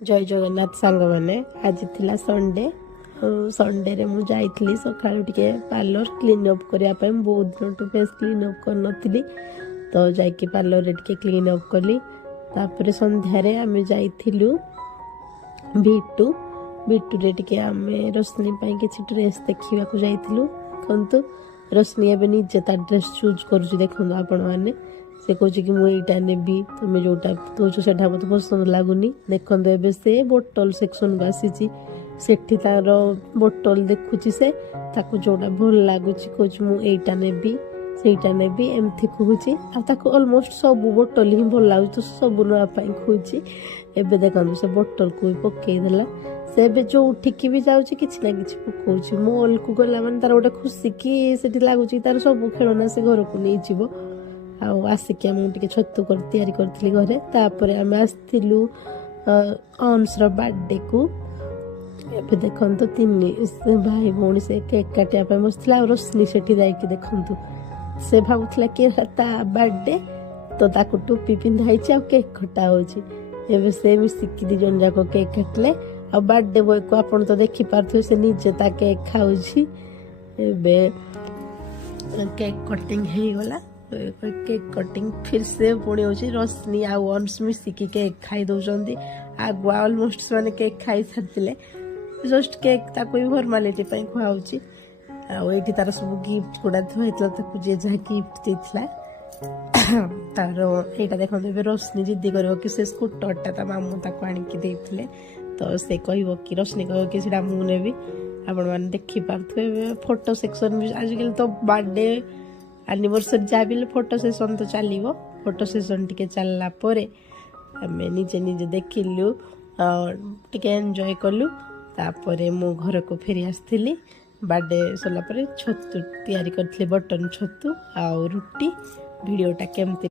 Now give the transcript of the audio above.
जय जगन्नाथ सांग मैंने आज थिला संडे संडे रे मु जाइथिली सकाळु टिके पार्लर क्लीन अप करिया पे बहुत दिन टू फेस क्लीन अप कर नथिली तो जाइके पार्लर रे टिके क्लीन अप कली तापर संध्या रे आमे जाइथिलु बिटू बिटू रे टिके आमे रोशनी पई किछि ड्रेस देखिबा को जाइथिलु कंतु रोशनी एबे निजे ता ड्रेस चूज करूची देखंदो आपण माने से कहे कि मुझे नेबी तुम्हें जोटा कौच से मत पसंद लगुनि देखो ए से बोटल सेक्शन को आसी सेठी तार बोटल देखुची से ताको जोटा भल लगुच कौच मुझा नेबी सेटा नेबी एमती कहूची ऑलमोस्ट सब बोटल ही भल लगुच तो सब नापी खोजी एबे देखो से बोटल को पकईदेला से जो उठिकी भी जाऊँगी कि कि पकाउची मॉल को गला माने तार गोटे खुशी कि सेठी लगुच तार सब खेलना से घर को नहीं जीव आसिक मुझे छतु तैयारी करी घरे तापर आम आसलु अंशर बर्थडे को एबे देखंतु तीन भाई भौणी से केक काटिया बसला रोशनी सेठी जाइए देखंतु से भावुला कि बर्थडे तो ताकू टोपी पिंधाई केक कटा होची एबे से मिसिकी दी जन जाक केक काटले आ बर्थडे बॉय को आपण तो देखि पारथु से निजे ता केक खाउची एबे केक कटिंग हे गला केक कटिंग फिर से पुणी हो रोशनी आउ अंश मिसिकी केक खाई दौरान आगुआ ऑलमोस्ट से मैंने केक खाई सारी जस्ट केक ताको भी फर्मालिटी खुआऊँगी आईटी तार सब गिफ्ट गुड़ा थोड़ा जे जहाँ गिफ्ट देता तार यहाँ देखते रोशनी जिद्दी कर कि से स्कूटरटा ता मामू ताको आणिकी देते तो से कह कि रोशनी कह कि मुझे नेबी आपण मैंने देखिपे फोटो सेक्शन भी आजिकल तो बर्थडे एनिवर्सरी जहाँ भी फोटो सेसन तो चलो फोटो सेसन टी चलला आम निजे निजे देखिलु टे एंजॉय कलु तापर मो घर को फेरी आसती बर्थडे सरला छतु तैयारी करथले बटन छतु आ रुटी वीडियोटा केमती